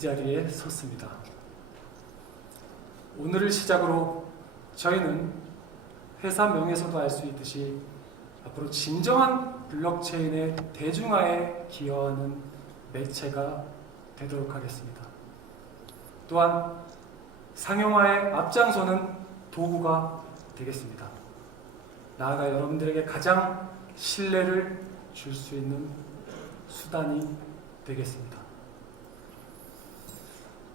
자리에 섰습니다. 오늘을 시작으로 저희는 회사 명에서도 알 수 있듯이 앞으로 진정한 블록체인의 대중화에 기여하는 매체가 되도록 하겠습니다. 또한 상용화에 앞장서는 도구가 되겠습니다. 나아가 여러분들에게 가장 신뢰를 줄 수 있는 수단이 되겠습니다.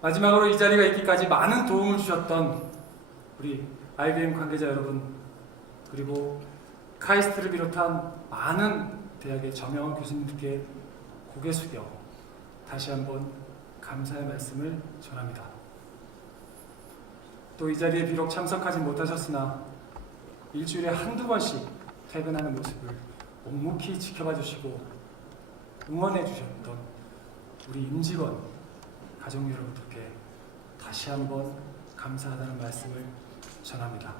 마지막으로 이 자리가 있기까지 많은 도움을 주셨던 우리 IBM 관계자 여러분, 그리고 카이스트를 비롯한 많은 대학의 저명한 교수님들께 고개 숙여 다시 한번 감사의 말씀을 전합니다. 또 이 자리에 비록 참석하지 못하셨으나 일주일에 한두 번씩 퇴근하는 모습을 묵묵히 지켜봐 주시고 응원해 주셨던 우리 임직원 가족 여러분들께 다시 한번 감사하다는 말씀을 전합니다.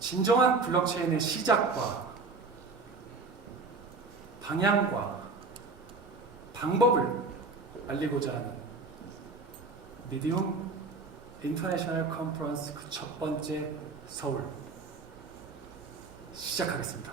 진정한 블록체인의 시작과 방향과 방법을 알리고자 하는 미디움 인터내셔널 컨퍼런스 그 첫 번째 서울 시작하겠습니다.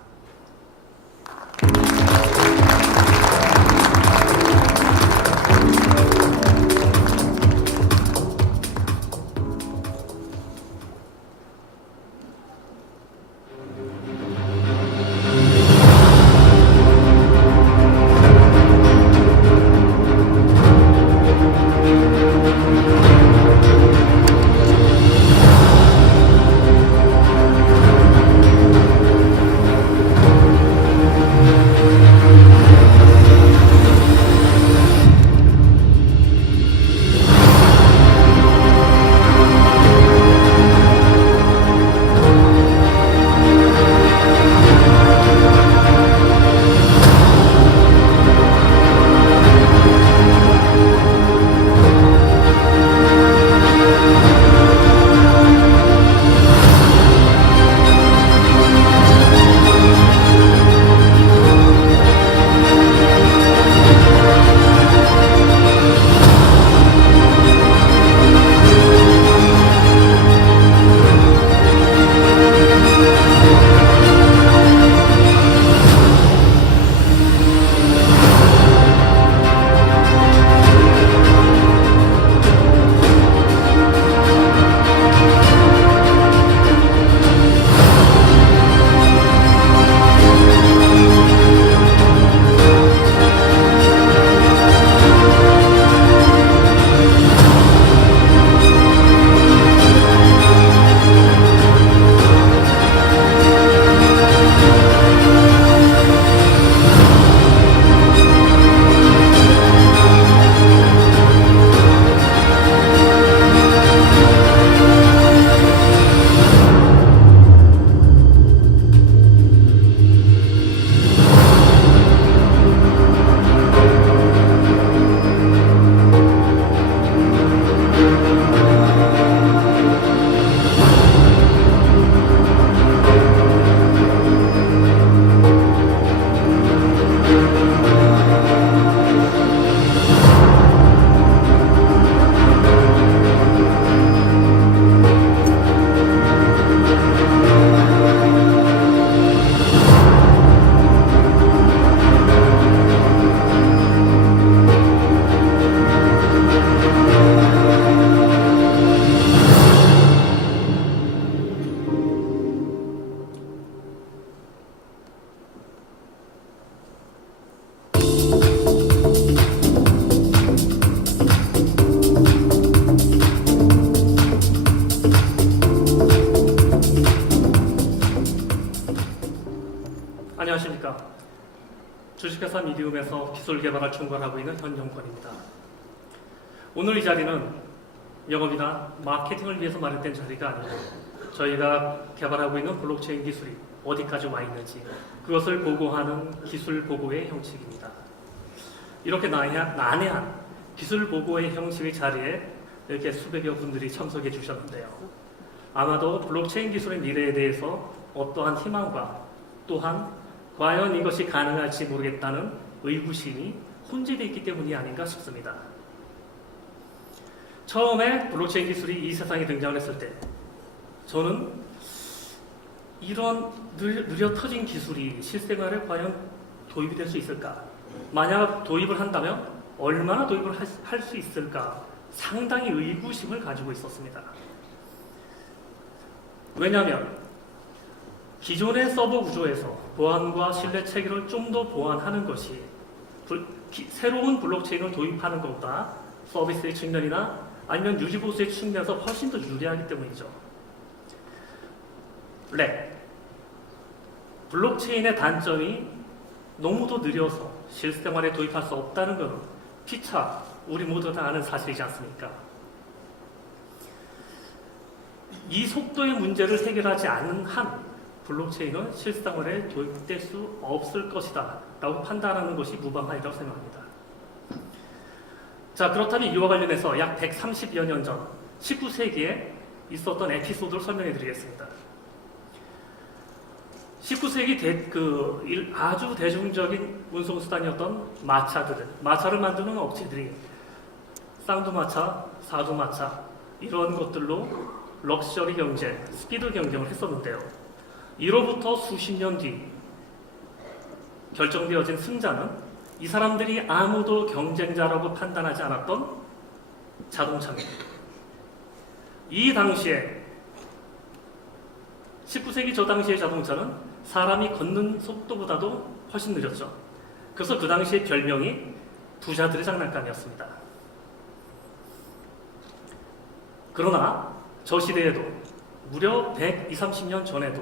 안녕하십니까. 주식회사 미디움에서 기술 개발을 총괄하고 있는 현정권입니다. 오늘 이 자리는 영업이나 마케팅을 위해서 마련된 자리가 아니고 저희가 개발하고 있는 블록체인 기술이 어디까지 와 있는지 그것을 보고하는 기술 보고의 형식입니다. 이렇게 난해한 기술 보고의 형식의 자리에 이렇게 수백여 분들이 참석해 주셨는데요. 아마도 블록체인 기술의 미래에 대해서 어떠한 희망과 또한 과연 이것이 가능할지 모르겠다는 의구심이 혼재되어 있기 때문이 아닌가 싶습니다. 처음에 블록체인 기술이 이 세상에 등장을 했을 때 저는 이런 느려 터진 기술이 실생활에 과연 도입이 될 수 있을까? 만약 도입을 한다면 얼마나 도입을 할 수 있을까? 상당히 의구심을 가지고 있었습니다. 왜냐하면 기존의 서버 구조에서 보안과 신뢰 체계를 좀 더 보완하는 것이 새로운 블록체인을 도입하는 것보다 서비스의 측면이나 아니면 유지 보수의 측면에서 훨씬 더 유리하기 때문이죠. 블록체인의 단점이 너무도 느려서 실생활에 도입할 수 없다는 것은 피차 우리 모두 다 아는 사실이지 않습니까? 이 속도의 문제를 해결하지 않은 한 블록체인은 실생활에 도입될 수 없을 것이다 라고 판단하는 것이 무방하리라고 생각합니다. 자, 그렇다면 이와 관련해서 약 130여 년 전 19세기에 있었던 에피소드를 설명해 드리겠습니다. 19세기 아주 대중적인 운송수단이었던 마차를 만드는 업체들이 쌍두마차, 사두마차 이런 것들로 럭셔리 경쟁, 스피드 경쟁을 했었는데요. 이로부터 수십 년 뒤 결정되어진 승자는 이 사람들이 아무도 경쟁자라고 판단하지 않았던 자동차입니다. 이 당시에 19세기 저 당시의 자동차는 사람이 걷는 속도보다도 훨씬 느렸죠. 그래서 그 당시의 별명이 부자들의 장난감이었습니다. 그러나 저 시대에도 무려 120, 30년 전에도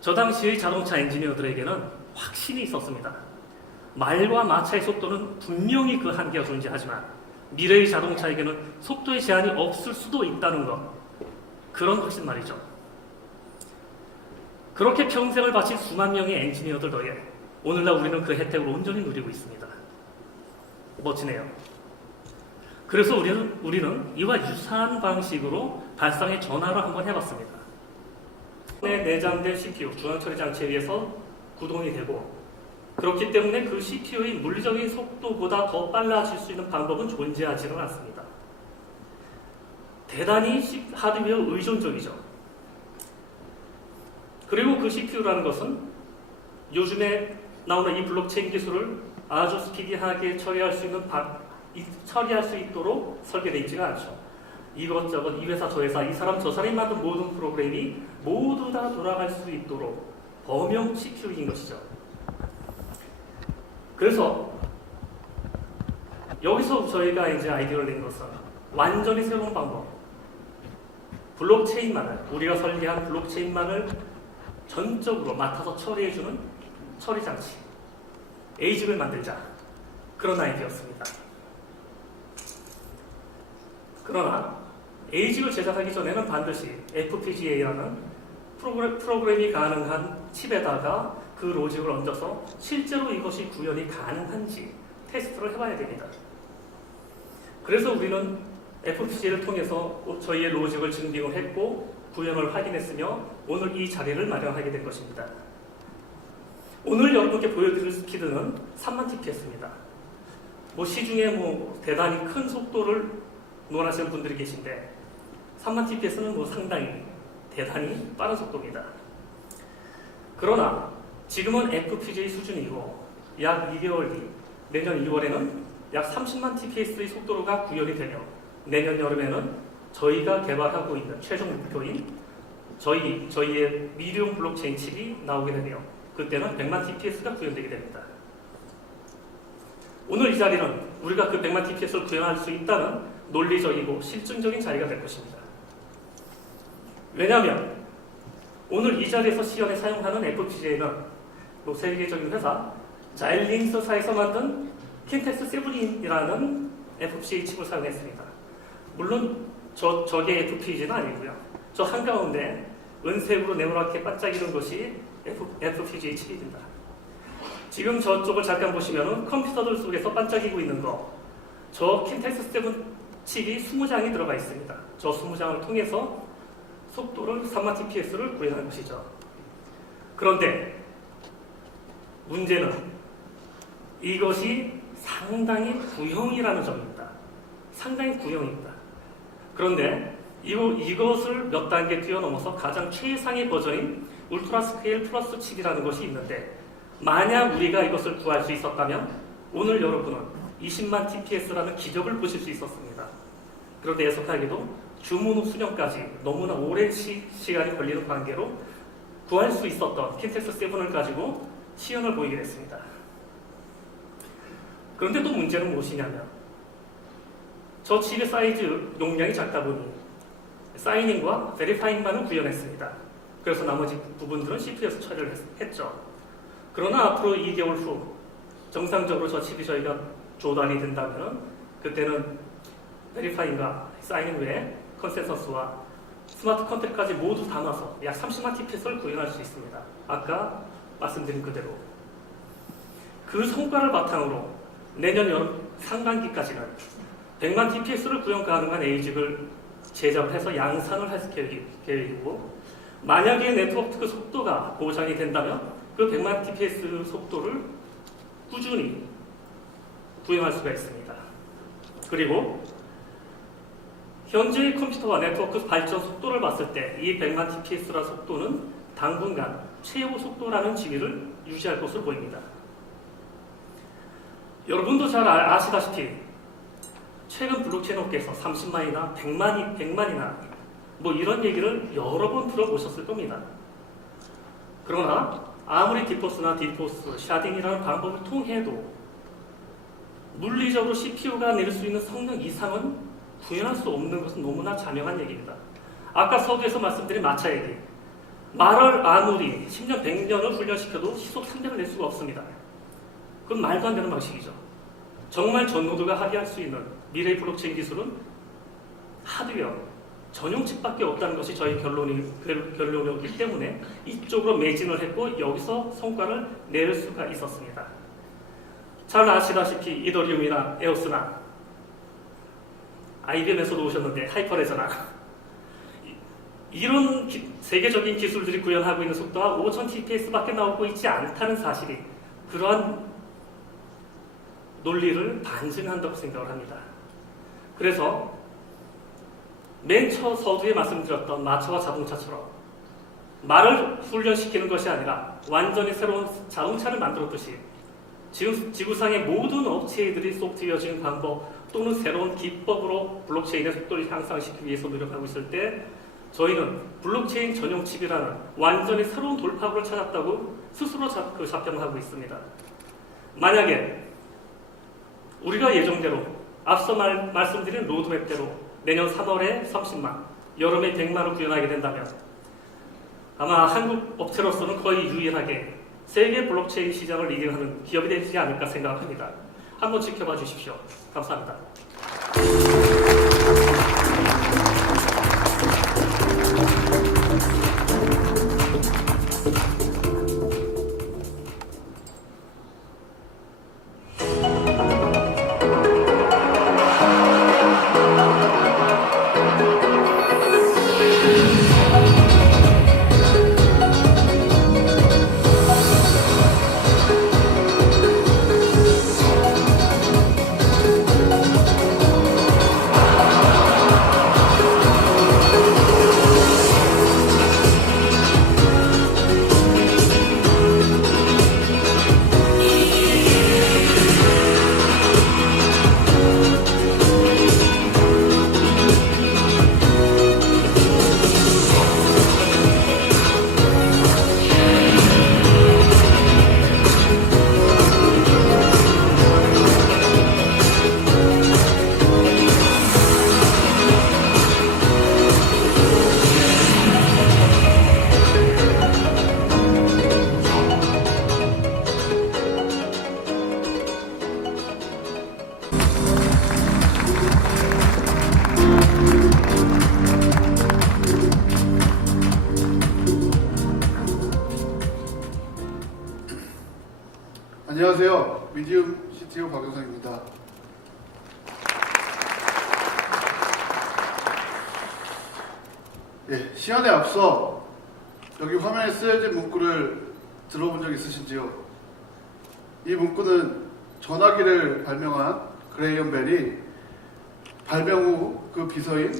저 당시의 자동차 엔지니어들에게는 확신이 있었습니다. 말과 마차의 속도는 분명히 그 한계가 존재하지만 미래의 자동차에게는 속도의 제한이 없을 수도 있다는 것, 그런 확신 말이죠. 그렇게 평생을 바친 수만 명의 엔지니어들 덕에 오늘날 우리는 그 혜택을 온전히 누리고 있습니다. 멋지네요. 그래서 우리는 이와 유사한 방식으로 발상의 전환을 한번 해봤습니다. 내장된 CPU, 중앙처리 장치에 의해서 구동이 되고, 그렇기 때문에 그 CPU의 물리적인 속도보다 더 빨라질 수 있는 방법은 존재하지는 않습니다. 대단히 하드웨어 의존적이죠. 그리고 그 CPU라는 것은 요즘에 나오는 이 블록체인 기술을 아주 스피디하게 처리할 수 있도록 설계되어 있지가 않죠. 이것저것 이 회사 저 회사 이 사람 저 사람이 만든 모든 프로그램이 모두 다 돌아갈 수 있도록 범용 CPU인 것이죠. 그래서 여기서 저희가 이제 아이디어를 낸 것은 완전히 새로운 방법, 우리가 설계한 블록체인만을 전적으로 맡아서 처리해주는 처리 장치, 에이직을 만들자, 그런 아이디어였습니다. 그러나 에이직을 제작하기 전에는 반드시 FPGA라는 프로그램이 가능한 칩에다가 그 로직을 얹어서 실제로 이것이 구현이 가능한지 테스트를 해봐야 됩니다. 그래서 우리는 FPGA를 통해서 저희의 로직을 증빙을 했고 구현을 확인했으며 오늘 이 자리를 마련하게 된 것입니다. 오늘 여러분께 보여드릴 스피드는 3만 TPS입니다. 시중에 대단히 큰 속도를 원하시는 분들이 계신데 3만 TPS는 상당히 대단히 빠른 속도입니다. 그러나 지금은 FPGA 수준이고 약 2개월 뒤 내년 2월에는 약 30만 TPS의 속도가 구현이 되며 내년 여름에는 저희가 개발하고 있는 최종 목표인 저희의 미디움 블록체인 칩이 나오게 되며 그때는 100만 TPS가 구현되게 됩니다. 오늘 이 자리는 우리가 그 100만 TPS를 구현할 수 있다는 논리적이고 실증적인 자리가 될 것입니다. 왜냐하면 오늘 이 자리에서 시연에 사용하는 FPGA는 세계적인 회사 자일링스사에서 만든 킨텍스 7이라는 FPGA 칩을 사용했습니다. 물론 저게 FPGA는 아니고요. 저 한가운데 은색으로 네모나게 반짝이는 것이 FPGA 칩입니다. 지금 저쪽을 잠깐 보시면 컴퓨터들 속에서 반짝이고 있는 저 킨텍스 7 칩이 20장이 들어가 있습니다. 저 20장을 통해서 속도를 3만 TPS를 구현한 것이죠. 그런데 문제는 이것이 상당히 구형이라는 점입니다. 상당히 구형입니다. 그런데 이것을 몇 단계 뛰어넘어서 가장 최상의 버전인 울트라 스케일 플러스 7이라는 것이 있는데, 만약 우리가 이것을 구할 수 있었다면 오늘 여러분은 20만 TPS라는 기적을 보실 수 있었습니다. 그런데 애석하게도 주문 후 수령까지 너무나 오랜 시간이 걸리는 관계로 구할 수 있었던 킨텍스 7을 가지고 시연을 보이게 됐습니다. 그런데 또 문제는 무엇이냐면, 저 칩의 사이즈 용량이 작다 보니 사이닝과 베리파잉만을 구현했습니다. 그래서 나머지 부분들은 CPU에서 처리를 했죠. 그러나 앞으로 2개월 후 정상적으로 저 칩이 저희가 조달이 된다면, 그때는 베리파잉과 사이닝 외에 컨센서스와 스마트 컨트롤까지 모두 담아서 약 30만 TPS를 구현할 수 있습니다. 아까 말씀드린 그대로. 그 성과를 바탕으로 내년 여름 상반기까지는 100만 TPS를 구현 가능한 ASIC을 제작을 해서 양산을 할 계획이고, 만약에 네트워크 속도가 보장이 된다면 그 100만 TPS 속도를 꾸준히 구현할 수가 있습니다. 그리고 현재의 컴퓨터와 네트워크 발전 속도를 봤을 때 이 100만 TPS라 속도는 당분간 최고 속도라는 지위를 유지할 것으로 보입니다. 여러분도 잘 아시다시피 최근 블록체인 업계에서 30만이나 100만이나 뭐 이런 얘기를 여러 번 들어보셨을 겁니다. 그러나 아무리 디포스나 디포스, 샤딩이라는 방법을 통해도 물리적으로 CPU가 낼 수 있는 성능 이상은 구현할 수 없는 것은 너무나 자명한 얘기입니다. 아까 서두에서 말씀드린 마차 얘기. 말을 아무리 10년, 100년을 훈련시켜도 시속 300을 낼 수가 없습니다. 그건 말도 안 되는 방식이죠. 정말 전 노드가 합의할 수 있는 미래의 블록체인 기술은 하드웨어, 전용 칩밖에 없다는 것이 저희 결론이었기 때문에 이쪽으로 매진을 했고 여기서 성과를 낼 수가 있었습니다. 잘 아시다시피 이더리움이나 에오스나 IBM에서도 오셨는데 하이퍼레저나 이런 세계적인 기술들이 구현하고 있는 속도가 5000 TPS밖에 나오고 있지 않다는 사실이 그러한 논리를 반증한다고 생각을 합니다. 그래서 맨 첫 서두에 말씀드렸던 마차와 자동차처럼 말을 훈련시키는 것이 아니라 완전히 새로운 자동차를 만들었듯이 지금 지구상의 모든 업체들이 소프트웨어적인 방법 또는 새로운 기법으로 블록체인의 속도를 향상시키기 위해서 노력하고 있을 때 저희는 블록체인 전용 칩이라는 완전히 새로운 돌파구를 찾았다고 스스로 자평하고 있습니다. 만약에 우리가 예정대로 앞서 말씀드린 로드맵대로 내년 3월에 30만, 여름에 100만을 구현하게 된다면 아마 한국 업체로서는 거의 유일하게 세계 블록체인 시장을 리딩하는 기업이 되지 않을까 생각합니다. 한번 지켜봐 주십시오. 감사합니다. 안녕하세요. 미디움 CTO 박영상입니다. 시연에 앞서 여기 화면에 쓰여진 문구를 들어본 적 있으신지요? 이 문구는 전화기를 발명한 그레이엄 벨이 발명 후 그 비서인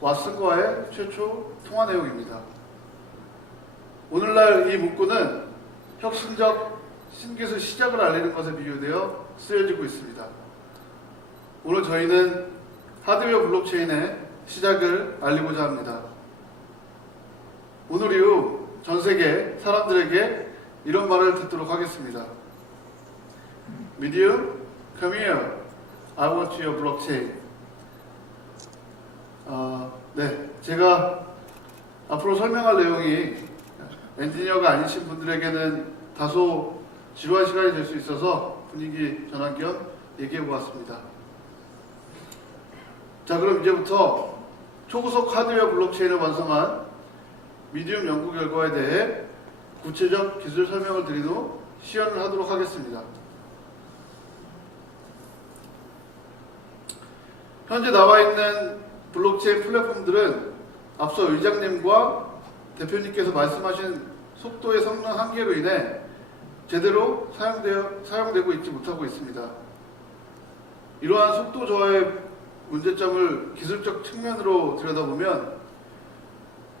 왓슨과의 최초 통화 내용입니다. 오늘날 이 문구는 혁신적 신기술 시작을 알리는 것에 비유되어 쓰여지고 있습니다. 오늘 저희는 하드웨어 블록체인의 시작을 알리고자 합니다. 오늘 이후 전 세계 사람들에게 이런 말을 듣도록 하겠습니다. Medium, come here. I want your blockchain. 네, 제가 앞으로 설명할 내용이 엔지니어가 아니신 분들에게는 다소 지루한 시간이 될 수 있어서 분위기 전환 겸 얘기해 보았습니다. 자, 그럼 이제부터 초고속 하드웨어 블록체인을 완성한 미디움 연구 결과에 대해 구체적 기술 설명을 드린 후 시연을 하도록 하겠습니다. 현재 나와 있는 블록체인 플랫폼들은 앞서 의장님과 대표님께서 말씀하신 속도의 성능 한계로 인해 제대로 사용되고 있지 못하고 있습니다. 이러한 속도 저하의 문제점을 기술적 측면으로 들여다보면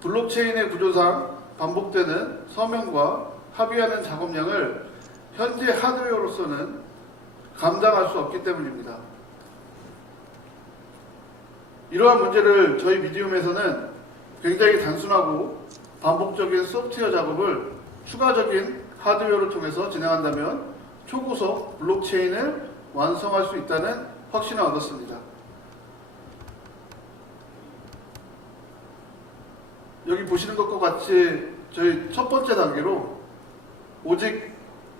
블록체인의 구조상 반복되는 서명과 합의하는 작업량을 현재 하드웨어로서는 감당할 수 없기 때문입니다. 이러한 문제를 저희 미디움에서는 굉장히 단순하고 반복적인 소프트웨어 작업을 추가적인 하드웨어를 통해서 진행한다면 초고속 블록체인을 완성할 수 있다는 확신을 얻었습니다. 여기 보시는 것과 같이 저희 첫 번째 단계로 오직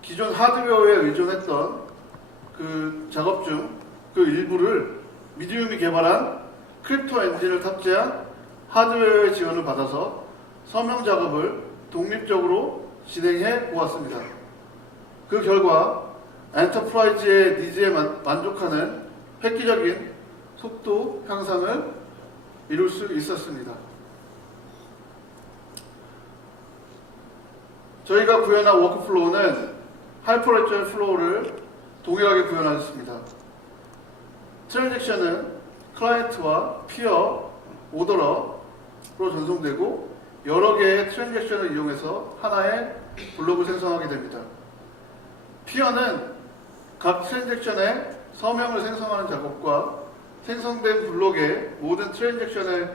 기존 하드웨어에 의존했던 그 작업 중 그 일부를 미디움이 개발한 크립토 엔진을 탑재한 하드웨어의 지원을 받아서 서명 작업을 독립적으로 진행해 보았습니다. 그 결과 엔터프라이즈의 니즈에 만족하는 획기적인 속도 향상을 이룰 수 있었습니다. 저희가 구현한 워크플로우는 하이퍼레츄얼 플로우를 동일하게 구현하였습니다. 트랜잭션은 클라이언트와 피어, 오더러로 전송되고 여러 개의 트랜잭션을 이용해서 하나의 블록을 생성하게 됩니다. 피어는 각 트랜잭션의 서명을 생성하는 작업과 생성된 블록의 모든 트랜잭션의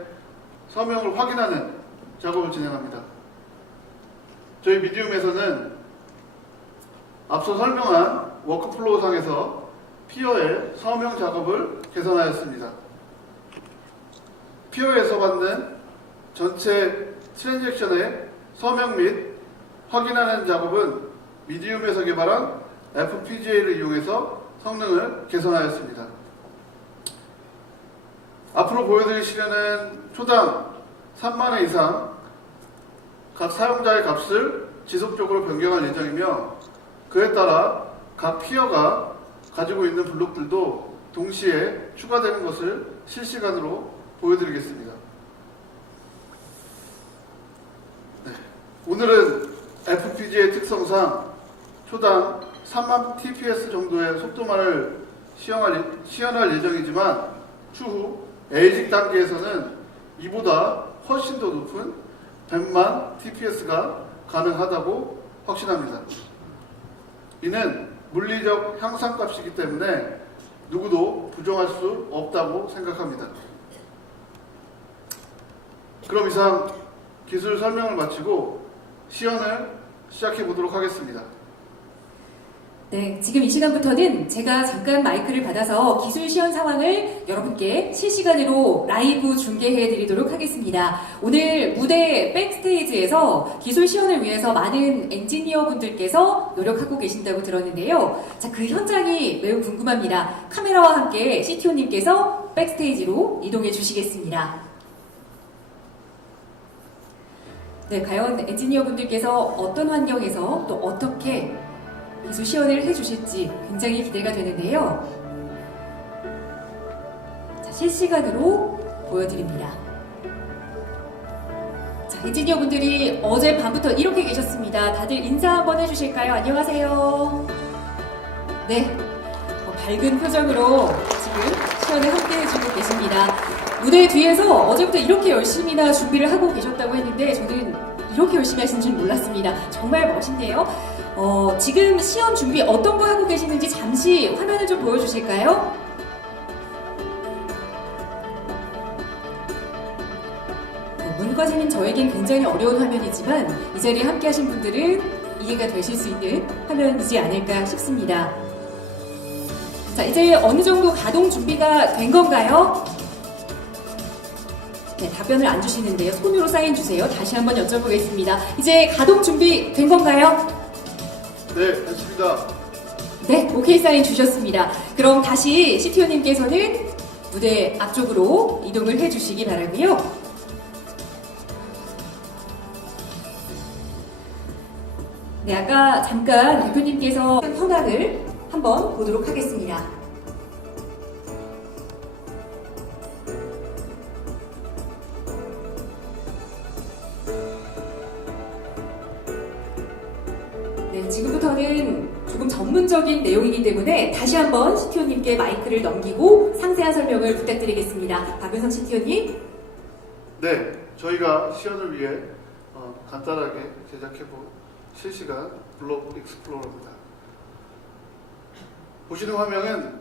서명을 확인하는 작업을 진행합니다. 저희 미디움에서는 앞서 설명한 워크플로우 상에서 피어의 서명 작업을 개선하였습니다. 피어에서 받는 전체 트랜잭션의 서명 및 확인하는 작업은 미디움에서 개발한 FPGA를 이용해서 성능을 개선하였습니다. 앞으로 보여드릴 시간은 초당 3만회 이상 각 사용자의 값을 지속적으로 변경할 예정이며 그에 따라 각 피어가 가지고 있는 블록들도 동시에 추가되는 것을 실시간으로 보여드리겠습니다. 네. 오늘은 FPGA 특성상 초당 3만 TPS 정도의 속도만을 시연할 예정이지만 추후 에이직 단계에서는 이보다 훨씬 더 높은 100만 TPS가 가능하다고 확신합니다. 이는 물리적 향상값이기 때문에 누구도 부정할 수 없다고 생각합니다. 그럼 이상 기술 설명을 마치고 시연을 시작해 보도록 하겠습니다. 네, 지금 이 시간부터는 제가 잠깐 마이크를 받아서 기술 시연 상황을 여러분께 실시간으로 라이브 중계해 드리도록 하겠습니다. 오늘 무대 백스테이지에서 기술 시연을 위해서 많은 엔지니어 분들께서 노력하고 계신다고 들었는데요. 자, 그 현장이 매우 궁금합니다. 카메라와 함께 CTO님께서 백스테이지로 이동해 주시겠습니다. 네, 과연 엔지니어 분들께서 어떤 환경에서 또 어떻게 기술 시연을 해주실지 굉장히 기대가 되는데요. 자, 실시간으로 보여드립니다. 자, 엔지니어 분들이 어제 밤부터 이렇게 계셨습니다. 다들 인사 한번 해주실까요? 안녕하세요. 네, 밝은 표정으로 지금 시연을 함께 해주고 계십니다. 무대 뒤에서 어제부터 이렇게 열심히나 준비를 하고 계셨다고 했는데 저는 이렇게 열심히 하신 줄 몰랐습니다. 정말 멋있네요. 지금 시연 준비 어떤 거 하고 계시는지 잠시 화면을 좀 보여주실까요? 네, 문과생인 저에겐 굉장히 어려운 화면이지만 이 자리에 함께 하신 분들은 이해가 되실 수 있는 화면이지 않을까 싶습니다. 자, 이제 어느 정도 가동 준비가 된 건가요? 네, 답변을 안 주시는데요. 손으로 사인 주세요. 다시 한번 여쭤보겠습니다. 이제 가동 준비 된 건가요? 네, 됐습니다. 네, 오케이 사인 주셨습니다. 그럼 다시 CTO님께서는 무대 앞쪽으로 이동을 해주시기 바라고요. 네, 아까 잠깐 대표님께서 현황을 한번 보도록 하겠습니다. 네, 지금부터는 조금 전문적인 내용이기 때문에 다시 한번 CTO님께 마이크를 넘기고 상세한 설명을 부탁드리겠습니다. 박윤성 CTO님. 네, 저희가 시연을 위해 간단하게 제작해본 실시간 블록 익스플로러입니다. 보시는 화면은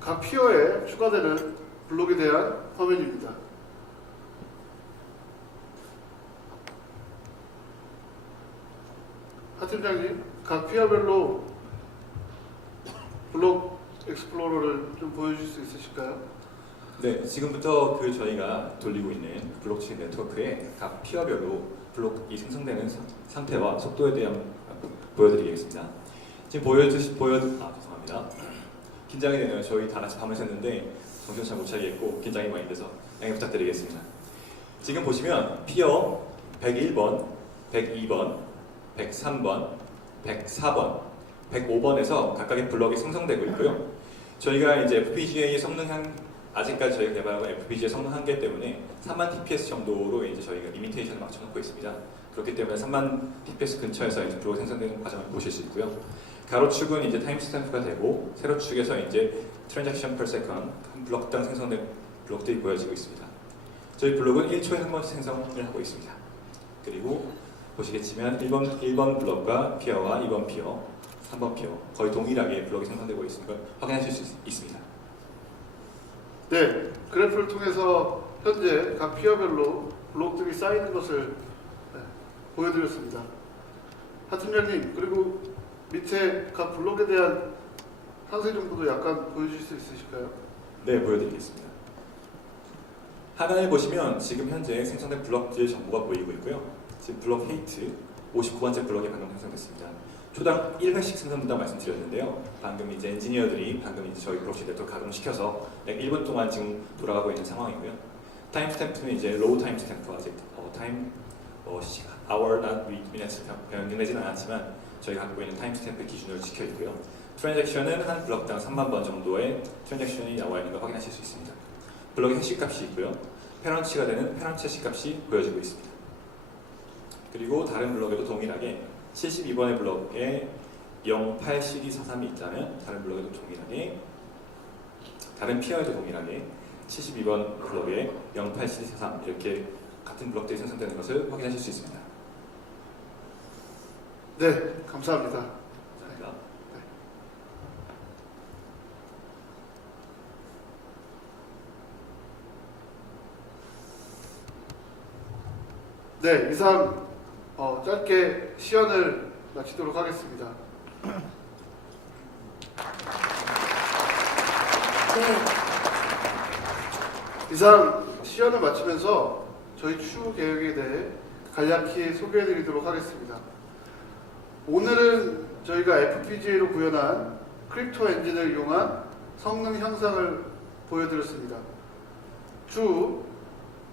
각 피어에 추가되는 블록에 대한 화면입니다. 하 팀장님, 각 피어별로 블록 익스플로러를 좀 보여줄 수 있으실까요? 네, 지금부터 저희가 돌리고 있는 블록체인 네트워크의 각 피어별로 블록이 생성되는 상태와 속도에 대한 보여드리겠습니다. 지금 죄송합니다. 긴장이 되네요. 저희 다 같이 밤을 샜는데 정신 잘 못 차리겠고 긴장이 많이 돼서 양해 부탁드리겠습니다. 지금 보시면 피어 101번, 102번, 103번, 104번, 105번에서 각각의 블록이 생성되고 있고요. 저희가 이제 FPGA의 아직까지 저희가 개발하고 FPGA 성능 한계 때문에 3만 TPS 정도로 이제 저희가 리미테이션을 맞춰놓고 있습니다. 그렇기 때문에 3만 TPS 근처에서 이제 블록 생성되는 과정을 보실 수 있고요. 가로축은 이제 타임 스탬프가 되고 세로축에서 이제 트랜잭션 per second 한 블록당 생성된 블록들이 보여지고 있습니다. 저희 블록은 1초에 한 번씩 생성을 하고 있습니다. 그리고 보시겠지만 1번 블록과 피어와 2번 피어, 3번 피어 거의 동일하게 블록이 생성되고 있는 걸 확인하실 수 있습니다. 네, 그래프를 통해서 현재 각 피어별로 블록들이 쌓이는 것을 보여드렸습니다. 하 팀장님, 그리고 밑에 각 블록에 대한 상세 정보도 약간 보여주실 수 있으실까요? 네, 보여드리겠습니다. 화면을 보시면 지금 현재 생성된 블록들 정보가 보이고 있고요. 지금 블록 헤이트 59번째 블록이 방금 생성됐습니다. 초당 1회씩 생성된다고 말씀드렸는데요. 방금 이제 엔지니어들이 이제 저희 블록체인 네트워크 가동시켜서 약 1분 동안 지금 돌아가고 있는 상황이고요. 타임 스탬프는 이제 로우 타임 스탬프 아직 hour, not minutes 변경되지는 않았지만 저희가 갖고 있는 타임 스탬프 기준으로 지켜 있고요. 트랜잭션은 한 블록당 3만 번 정도의 트랜잭션이 나와 있는 걸 확인하실 수 있습니다. 블록의 해시 값이 있고요. 페런치가 되는 페런치 해시 값이 보여지고 있습니다. 그리고 다른 블록에도 동일하게 72번의 블록에 08CD43이 있다면 다른 블록에도 동일하게 다른 피어에도 동일하게 72번 블록에 08CD43 이렇게 같은 블록들이 생성되는 것을 확인하실 수 있습니다. 네, 감사합니다. 감사합니다. 네, 이상 짧게 시연을 마치도록 하겠습니다. 네. 이상 시연을 마치면서 저희 추후 계획에 대해 간략히 소개해드리도록 하겠습니다. 오늘은 저희가 FPGA로 구현한 크립토 엔진을 이용한 성능 향상을 보여드렸습니다. 주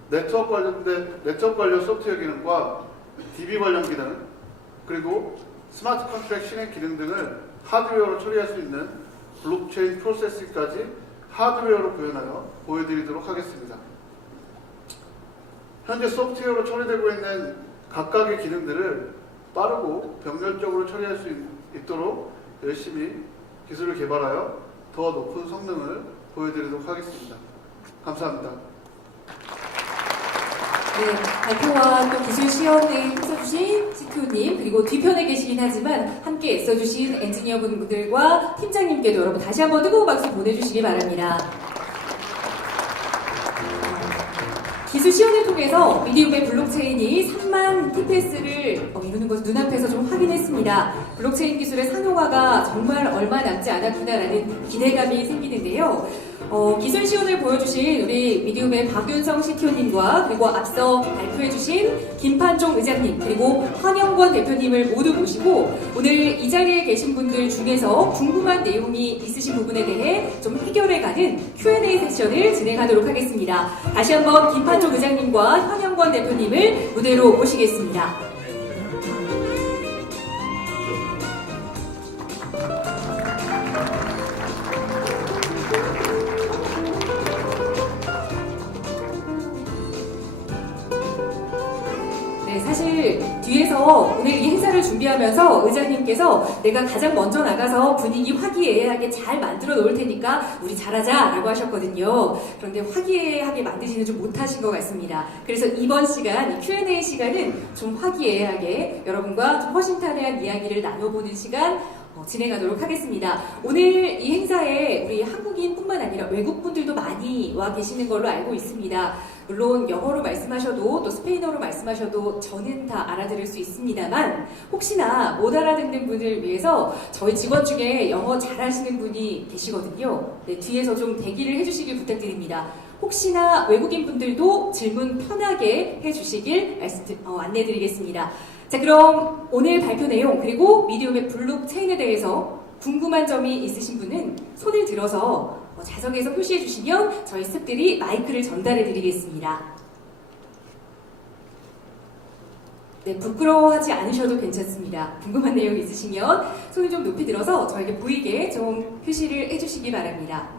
네트워크 관련 소프트웨어 기능과 DB 관련 기능, 그리고 스마트 컨트랙 실행 기능 등을 하드웨어로 처리할 수 있는 블록체인 프로세싱까지 하드웨어로 구현하여 보여드리도록 하겠습니다. 현재 소프트웨어로 처리되고 있는 각각의 기능들을 빠르고 병렬적으로 처리할 수 있도록 열심히 기술을 개발하여 더 높은 성능을 보여드리도록 하겠습니다. 감사합니다. 네, 발표와 또 기술 시연에 힘써주신 CTO님, 그리고 뒤편에 계시긴 하지만 함께 애써주신 엔지니어분들과 팀장님께도 여러분 다시 한번 뜨거운 박수 보내주시기 바랍니다. 기술 시연을 통해서 미디움의 블록체인이 3만 TPS를 이루는 것을 눈앞에서 좀 확인했습니다. 블록체인 기술의 상용화가 정말 얼마 남지 않았구나라는 기대감이 생기는데요. 기술 시연을 보여주신 우리 미디움의 박윤성 CTO님과 그리고 앞서 발표해주신 김판종 의장님 그리고 황영권 대표님을 모두 모시고 오늘 이 자리에 계신 분들 중에서 궁금한 내용이 있으신 부분에 대해 좀 해결해가는 Q&A 세션을 진행하도록 하겠습니다. 다시 한번 김판종 의장님과 황영권 대표님을 무대로 모시겠습니다. 사실 뒤에서 오늘 이 행사를 준비하면서 의장님께서 내가 가장 먼저 나가서 분위기 화기애애하게 잘 만들어 놓을 테니까 우리 잘하자라고 하셨거든요. 그런데 화기애애하게 만드지는 좀 못하신 것 같습니다. 그래서 이번 시간, 이 Q&A 시간은 좀 화기애애하게 여러분과 좀 허심탄회한 이야기를 나눠보는 시간 진행하도록 하겠습니다. 오늘 이 행사에 우리 한국인뿐만 아니라 외국분들도 많이 와 계시는 걸로 알고 있습니다. 물론 영어로 말씀하셔도 또 스페인어로 말씀하셔도 저는 다 알아들을 수 있습니다만 혹시나 못 알아듣는 분을 위해서 저희 직원 중에 영어 잘하시는 분이 계시거든요. 네, 뒤에서 좀 대기를 해주시길 부탁드립니다. 혹시나 외국인 분들도 질문 편하게 해주시길 안내드리겠습니다. 자, 그럼 오늘 발표 내용 그리고 미디움의 블록체인에 대해서 궁금한 점이 있으신 분은 손을 들어서 자석에서 표시해 주시면 저희 스태프들이 마이크를 전달해 드리겠습니다. 네, 부끄러워하지 않으셔도 괜찮습니다. 궁금한 내용 있으시면 손을 좀 높이 들어서 저에게 보이게 좀 표시를 해주시기 바랍니다.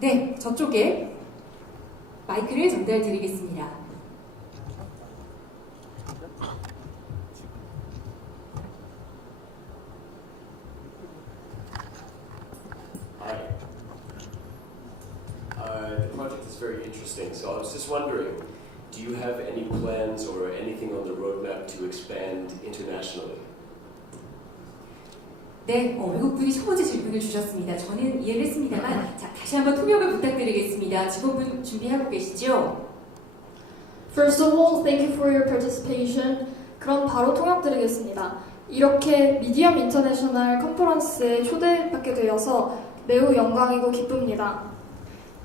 네, 저쪽에 마이크를 전달 드리겠습니다. The project is very interesting, so I was just wondering, do you have any plans or anything on the roadmap to expand internationally? 네, 외국분이 첫 번째 질문을 주셨습니다. 저는 이해를 했습니다만 자, 다시 한번 통역을 부탁드리겠습니다. 직원분 준비하고 계시죠? First of all, thank you for your participation. 그럼 바로 통역 드리겠습니다. 이렇게 미디엄 인터내셔널 컨퍼런스에 초대받게 되어서 매우 영광이고 기쁩니다.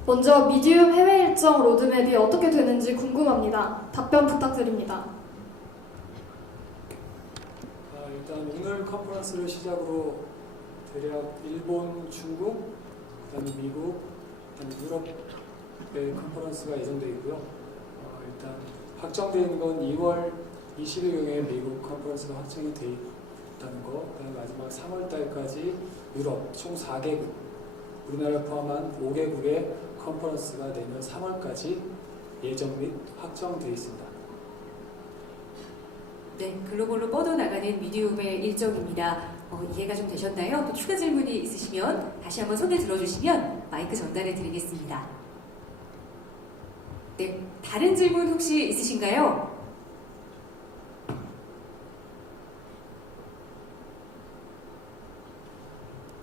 먼저 미디움 해외 일정 로드맵이 어떻게 되는지 궁금합니다. 답변 부탁드립니다. 일단 오늘 컨퍼런스를 시작으로 대략 일본, 중국, 그다음에 미국, 그다음에 유럽의 컨퍼런스가 예정되어 있고요. 일단 확정되어 있는 건 2월 20일경에 미국 컨퍼런스가 확정이 되어 있다는 거, 그다음에 마지막 3월 달까지 유럽 총 4개국, 우리나라 포함한 5개국의 컨퍼런스가 내년 3월까지 예정 및 확정되어 있습니다. 네, 글로벌로 뻗어나가는 미디움의 일정입니다. 이해가 좀 되셨나요? 또 추가 질문이 있으시면 다시 한번 손을 들어주시면 마이크 전달해 드리겠습니다. 네, 다른 질문 혹시 있으신가요?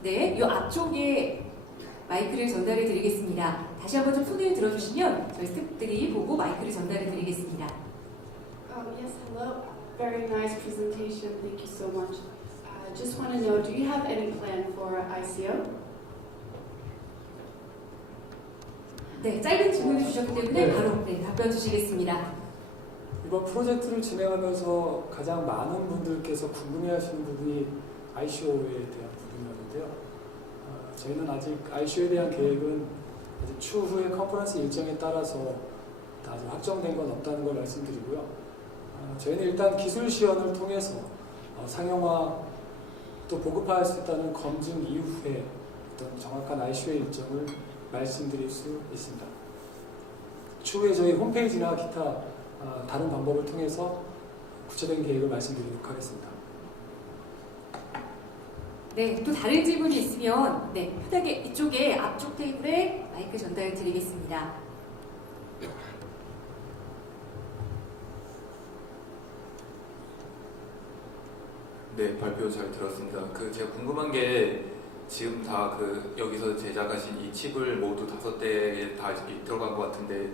네, 이 앞쪽에 마이크를 전달해 드리겠습니다. 다시 한번 좀 손을 들어주시면 저희 스태프들이 보고 마이크를 전달해 드리겠습니다. Yes, hello. Very nice presentation. Thank you so much. Just want to know, do you have any plan for ICO? 네, 짧은 질문을 주셨기 때문에 바로 답변 주시겠습니다. 이번 프로젝트를 진행하면서 가장 많은 분들께서 궁금해하시는 부분이 ICO에 대한 부분이었는데요. 저희는 아직 ICO에 대한 계획은 아직 추후에 컨퍼런스 일정에 따라서 아직 확정된 건 없다는 걸 말씀드리고요. 저희는 일단 기술 시연을 통해서 상용화 또 보급화할 수 있다는 검증 이후에 어떤 정확한 ICO의 일정을 말씀드릴 수 있습니다. 추후에 저희 홈페이지나 기타 다른 방법을 통해서 구체적인 계획을 말씀드리도록 하겠습니다. 네, 또 다른 질문이 있으면 네, 편하게 이쪽에 앞쪽 테이블에 마이크 전달 드리겠습니다. 네, 발표 잘 들었습니다. 제가 궁금한 게 지금 다 여기서 제작하신 이 칩을 모두 5대에 다 들어간 것 같은데,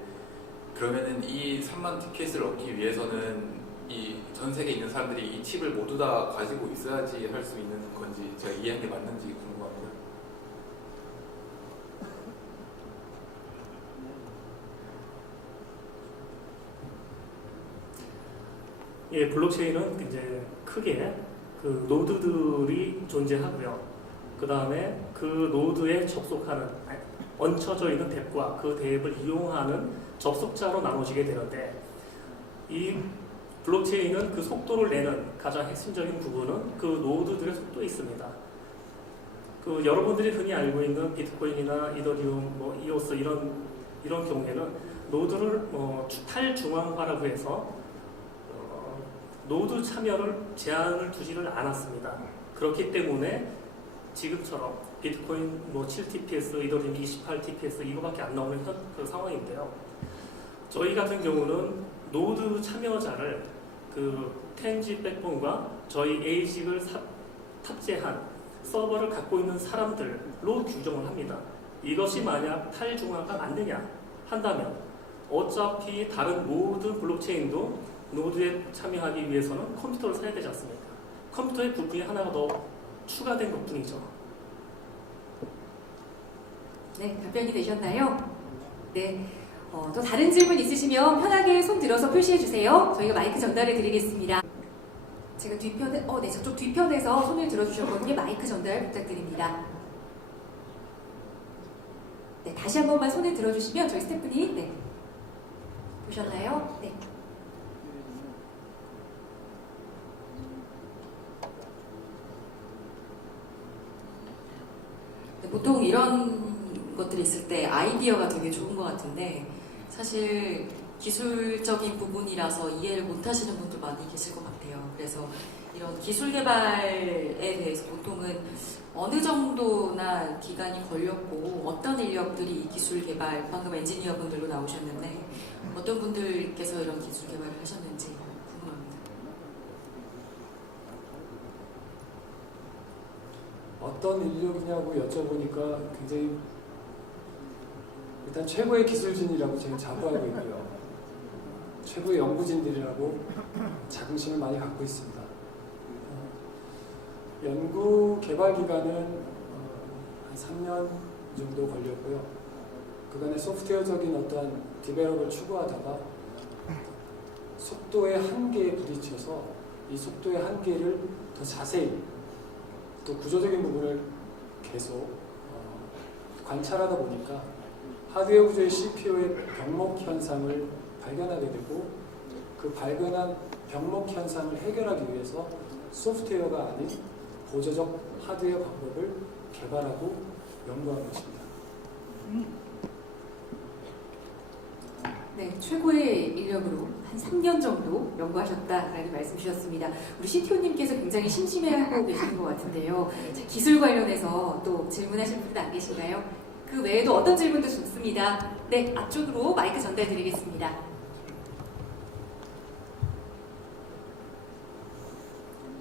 그러면은 이 3만 티켓을 얻기 위해서는 이 전 세계에 있는 사람들이 이 칩을 모두 다 가지고 있어야지 할 수 있는 건지, 제가 이해한 게 맞는지 궁금합니다. 예, 블록체인은 이제 크게 노드들이 존재하고요. 그 다음에 그 노드에 접속하는, 얹혀져 있는 덱과 그 덱을 이용하는 접속자로 나눠지게 되는데, 이 블록체인은 그 속도를 내는 가장 핵심적인 부분은 그 노드들의 속도에 있습니다. 여러분들이 흔히 알고 있는 비트코인이나 이더리움, 이오스 이런 경우에는 노드를 탈중앙화라고 해서 노드 참여를 제한을 두지를 않았습니다. 그렇기 때문에 지금처럼 비트코인 7TPS, 이더리움 28TPS 이거밖에 안 나오는 상황인데요. 저희 같은 경우는 노드 참여자를 텐지 백본과 저희 에이직을 탑재한 서버를 갖고 있는 사람들로 규정을 합니다. 이것이 만약 탈중앙화가 맞느냐 한다면 어차피 다른 모든 블록체인도 노드에 참여하기 위해서는 컴퓨터를 사야 되지 않습니까? 컴퓨터의 부품이 하나가 더 추가된 것뿐이죠. 네, 답변이 되셨나요? 네. 또 다른 질문 있으시면 편하게 손 들어서 표시해 주세요. 저희가 마이크 전달해 드리겠습니다. 제가 뒤편에, 네, 저쪽 뒤편에서 손을 들어주셨거든요. 마이크 전달 부탁드립니다. 네, 다시 한 번만 손을 들어주시면 저희 스태프님, 네, 보셨나요? 네. 보통 이런 것들이 있을 때 아이디어가 되게 좋은 것 같은데 사실 기술적인 부분이라서 이해를 못 하시는 분도 많이 계실 것 같아요. 그래서 이런 기술 개발에 대해서 보통은 어느 정도나 기간이 걸렸고 어떤 인력들이 이 기술 개발, 방금 엔지니어 분들로 나오셨는데 어떤 분들께서 이런 기술 개발을 하셨는지 궁금합니다. 어떤 인력이냐고 여쭤보니까 굉장히 일단 최고의 기술진이라고 제가 자부하고 있고요. 최고의 연구진들이라고 자긍심을 많이 갖고 있습니다. 연구 개발 기간은 한 3년 정도 걸렸고요. 그간의 소프트웨어적인 어떤 디벨롭을 추구하다가 속도의 한계에 부딪혀서 이 속도의 한계를 더 자세히 또 구조적인 부분을 계속 관찰하다 보니까 하드웨어 구조의 CPU의 병목 현상을 발견하게 되고 그 발견한 병목 현상을 해결하기 위해서 소프트웨어가 아닌 보조적 하드웨어 방법을 개발하고 연구한 것입니다. 네, 최고의 인력으로 한 3년 정도 연구하셨다라는 말씀 주셨습니다. 우리 CTO님께서 굉장히 심심해하고 계시는 것 같은데요. 자, 기술 관련해서 또 질문하실 분들 안 계신가요? 그 외에도 어떤 질문도 좋습니다. 네, 앞쪽으로 마이크 전달드리겠습니다.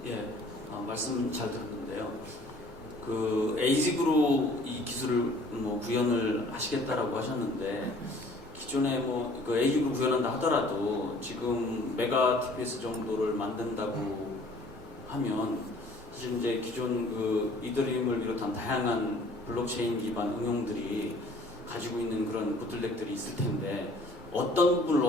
예, 말씀 잘 들었는데요. 에이직으로 이 기술을 구현을 하시겠다라고 하셨는데 기존에 에이직으로 구현한다 하더라도 지금 메가 TPS 정도를 만든다고 하면 사실 이제 기존 이더리움을 비롯한 다양한 블록체인 기반 응용들이 가지고 있는 그런 보틀넥들이 있을 텐데 어떤 부분을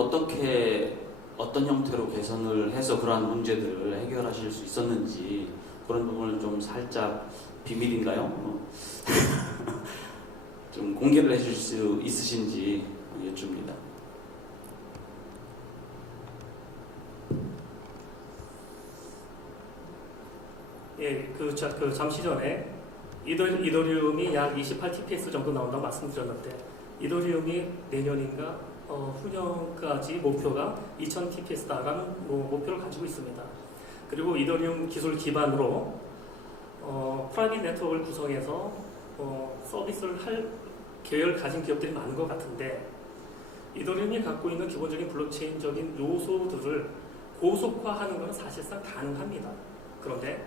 어떤 형태로 개선을 해서 그러한 문제들을 해결하실 수 있었는지 그런 부분을 좀 살짝 비밀인가요? 좀 공개를 해주실 수 있으신지 여쭙니다. 예, 잠시 전에 이더리움이 약 28TPS 정도 나온다고 말씀드렸는데 이더리움이 내년인가 후년까지 목표가 2000TPS다라는 목표를 가지고 있습니다. 그리고 이더리움 기술 기반으로 프라이빗 네트워크를 구성해서 서비스를 할 계획을 가진 기업들이 많은 것 같은데 이더리움이 갖고 있는 기본적인 블록체인적인 요소들을 고속화하는 것은 사실상 가능합니다. 그런데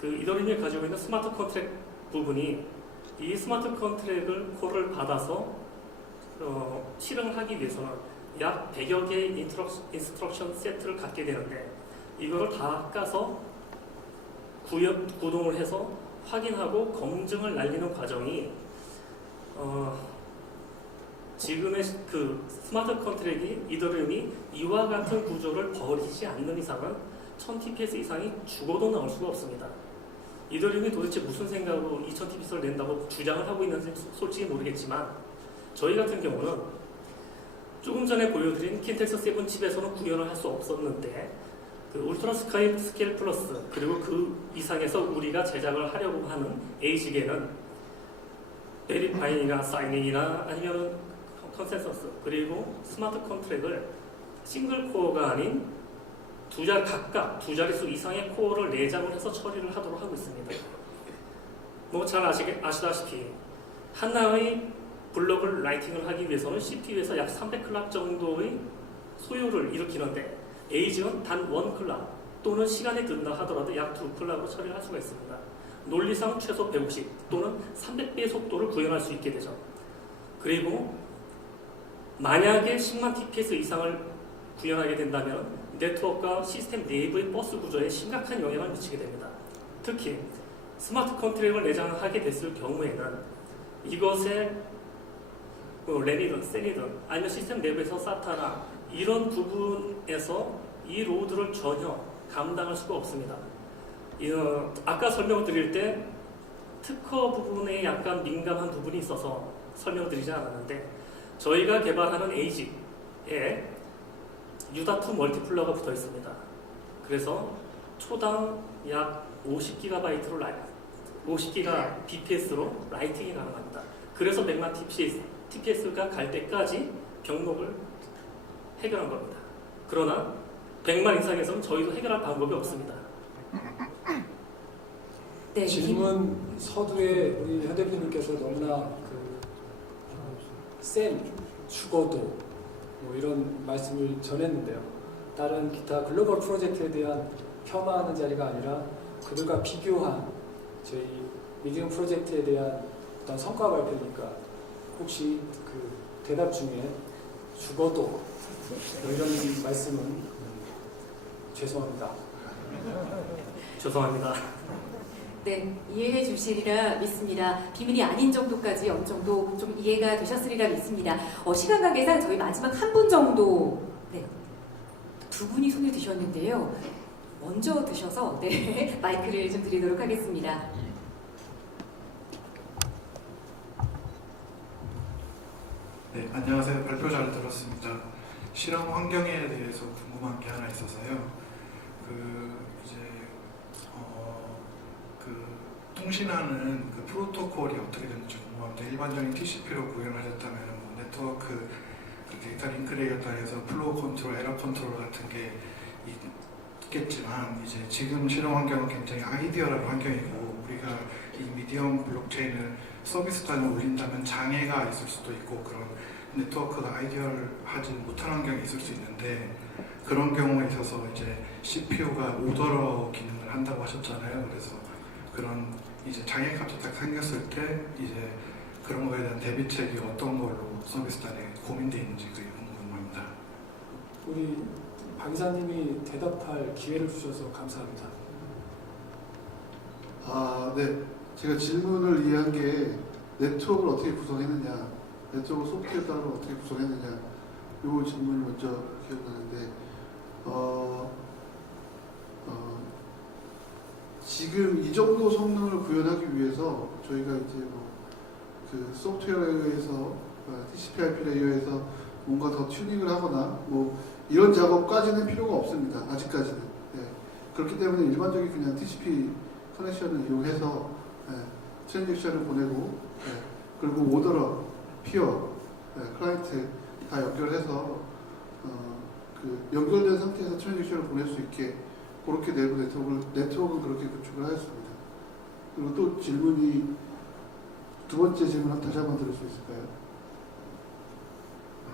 그 이더리움이 가지고 있는 스마트 컨트랙 부분이 이 스마트 컨트랙을 콜을 받아서 실행을 하기 위해서는 약 100여 개의 인스트럭션 세트를 갖게 되는데 이거를 다 까서 구동을 해서 확인하고 검증을 날리는 과정이 지금의 그 스마트 컨트랙이 이더리움이 이와 같은 구조를 버리지 않는 이상은 1000TPS 이상이 죽어도 나올 수가 없습니다. 이더리움이 도대체 무슨 생각으로 2000TPS를 낸다고 주장을 하고 있는지 솔직히 모르겠지만 저희 같은 경우는 조금 전에 보여드린 킨텍스 7 칩에서는 구현을 할 수 없었는데 그 울트라 스케일 플러스 그리고 그 이상에서 우리가 제작을 하려고 하는 에이지계는 베리파이나 사이닝이나 아니면 컨센서스 그리고 스마트 컨트랙을 싱글 코어가 아닌 각각 두 자릿수 이상의 코어를 내장을 해서 처리를 하도록 하고 있습니다. 뭐 잘 아시다시피 하나의 블록을 라이팅을 하기 위해서는 CPU에서 약 300클락 정도의 소요를 일으키는데 에이지는 단 1클락 또는 시간이 든다 하더라도 약 2클락으로 처리를 할 수가 있습니다. 논리상 최소 150 또는 300배의 속도를 구현할 수 있게 되죠. 그리고 만약에 10만 TPS 이상을 구현하게 된다면 네트워크와 시스템 내부의 버스 구조에 심각한 영향을 미치게 됩니다. 특히 스마트 컨트랙을 내장하게 됐을 경우에는 이것의 램이든 셀이든 아니면 시스템 내부에서 사타나 이런 부분에서 이 로드를 전혀 감당할 수가 없습니다. 아까 설명을 드릴 때 특허 부분에 약간 민감한 부분이 있어서 설명을 드리지 않았는데 저희가 개발하는 에이지에 유다2 멀티플러가 붙어 있습니다. 그래서 초당 약 50GB BPS로 라이팅이 가능합니다. 그래서 100만 TPS가 갈 때까지 병목을 해결한 겁니다. 그러나 100만 이상에서는 저희도 해결할 방법이 없습니다. 네, 질문 서두에 우리 현 대표님께서 너무나 센 죽어도 뭐 이런 말씀을 전했는데요. 다른 기타 글로벌 프로젝트에 대한 폄하하는 자리가 아니라 그들과 비교한 저희 미디엄 프로젝트에 대한 어떤 성과 발표니까 혹시 그 대답 중에 죽어도 뭐 이런 말씀은 죄송합니다. 죄송합니다. 네, 이해해 주시리라 믿습니다. 비밀이 아닌 정도까지 어느 정도 좀 이해가 되셨으리라 믿습니다. 시간 관계상 저희 마지막 한 분 정도, 네, 두 분이 손을 드셨는데요. 먼저 드셔서 네, 마이크를 좀 드리도록 하겠습니다. 네, 안녕하세요. 발표 잘 들었습니다. 실험 환경에 대해서 궁금한 게 하나 있어서요. 통신하는 그 프로토콜이 어떻게 되는지 궁금합니다. 일반적인 TCP로 구현하셨다면 뭐 네트워크 데이터 링크 레이어에 해서 플로우 컨트롤, 에러 컨트롤 같은 게 있겠지만 이제 지금 실험 환경은 굉장히 아이디어라는 환경이고 우리가 이 미디엄 블록체인을 서비스 단에 올린다면 장애가 있을 수도 있고 그런 네트워크가 아이디어하지 못한 환경이 있을 수 있는데 그런 경우에 있어서 이제 CPU가 오더러 기능을 한다고 하셨잖아요. 그래서 그런 이제 장애가 딱 생겼을 때 이제 그런 거에 대한 대비책이 어떤 걸로 서비스 단에 고민되어 있는지 그게 궁금합니다. 우리 박 이사님이 대답할 기회를 주셔서 감사합니다. 네. 제가 질문을 이해한 게 네트워크를 어떻게 구성했느냐, 네트워크 소프트웨어 따로 어떻게 구성했느냐, 이 질문이 먼저 기억나는데, 지금 이 정도 성능을 구현하기 위해서 저희가 이제 그 소프트웨어에 의해서 TCP/IP 레이어에서 뭔가 더 튜닝을 하거나 뭐 이런 작업까지는 필요가 없습니다. 아직까지는. 네. 그렇기 때문에 일반적인 그냥 TCP 커넥션을 이용해서 트랜잭션을 보내고 그리고 오더러, 피어, 클라이언트 다 연결해서 그 연결된 상태에서 트랜잭션을 보낼 수 있게 그렇게 내부 네트워크는 그렇게 구축을 하였습니다. 그리고 또 질문이 두 번째 질문 다시 한번 들을 수 있을까요?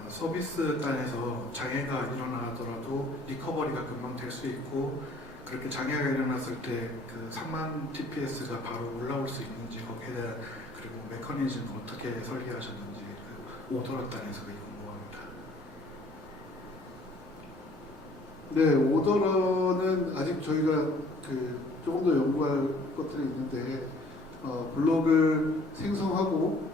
서비스 단에서 장애가 일어나더라도 리커버리가 금방 될 수 있고 그렇게 장애가 일어났을 때 그 3만 TPS가 바로 올라올 수 있는지 거기에 대한 그리고 메커니즘 어떻게 설계하셨는지 그 오더러 단에서 그게 궁금합니다. 네, 오더러는 아직 저희가 조금 더 연구할 것들이 있는데 블록을 생성하고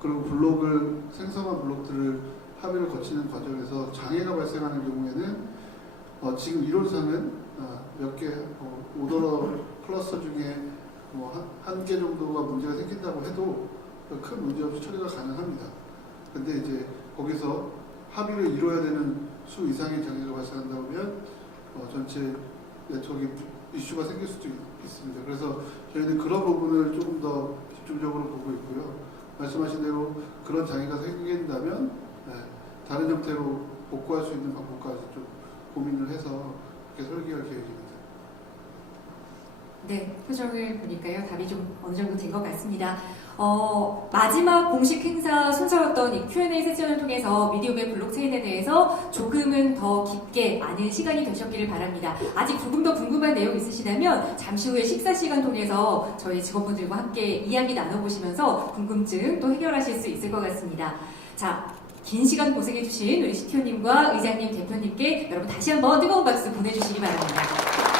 그리고 생성한 블록들을 합의를 거치는 과정에서 장애가 발생하는 경우에는 지금 이론상은 몇 개 오더러 클러스터 중에 한 개 정도가 문제가 생긴다고 해도 큰 문제 없이 처리가 가능합니다. 근데 이제 거기서 합의를 이뤄야 되는 수 이상의 장애가 발생한다 보면 전체 네트워크에 이슈가 생길 수도 있습니다. 그래서 저희는 그런 부분을 조금 더 집중적으로 보고 있고요. 말씀하신 대로 그런 장애가 생긴다면 다른 형태로 복구할 수 있는 방법까지 좀 고민을 해서 그렇게 설계할 계획입니다. 네, 표정을 보니까요. 답이 좀 어느 정도 된 것 같습니다. 마지막 공식 행사 순서였던 이 Q&A 세션을 통해서 미디움의 블록체인에 대해서 조금은 더 깊게 아는 시간이 되셨기를 바랍니다. 아직 조금 더 궁금한 내용 있으시다면 잠시 후에 식사 시간 통해서 저희 직원분들과 함께 이야기 나눠보시면서 궁금증 또 해결하실 수 있을 것 같습니다. 자, 긴 시간 고생해주신 우리 CTO님과 의장님, 대표님께 여러분 다시 한번 뜨거운 박수 보내주시기 바랍니다.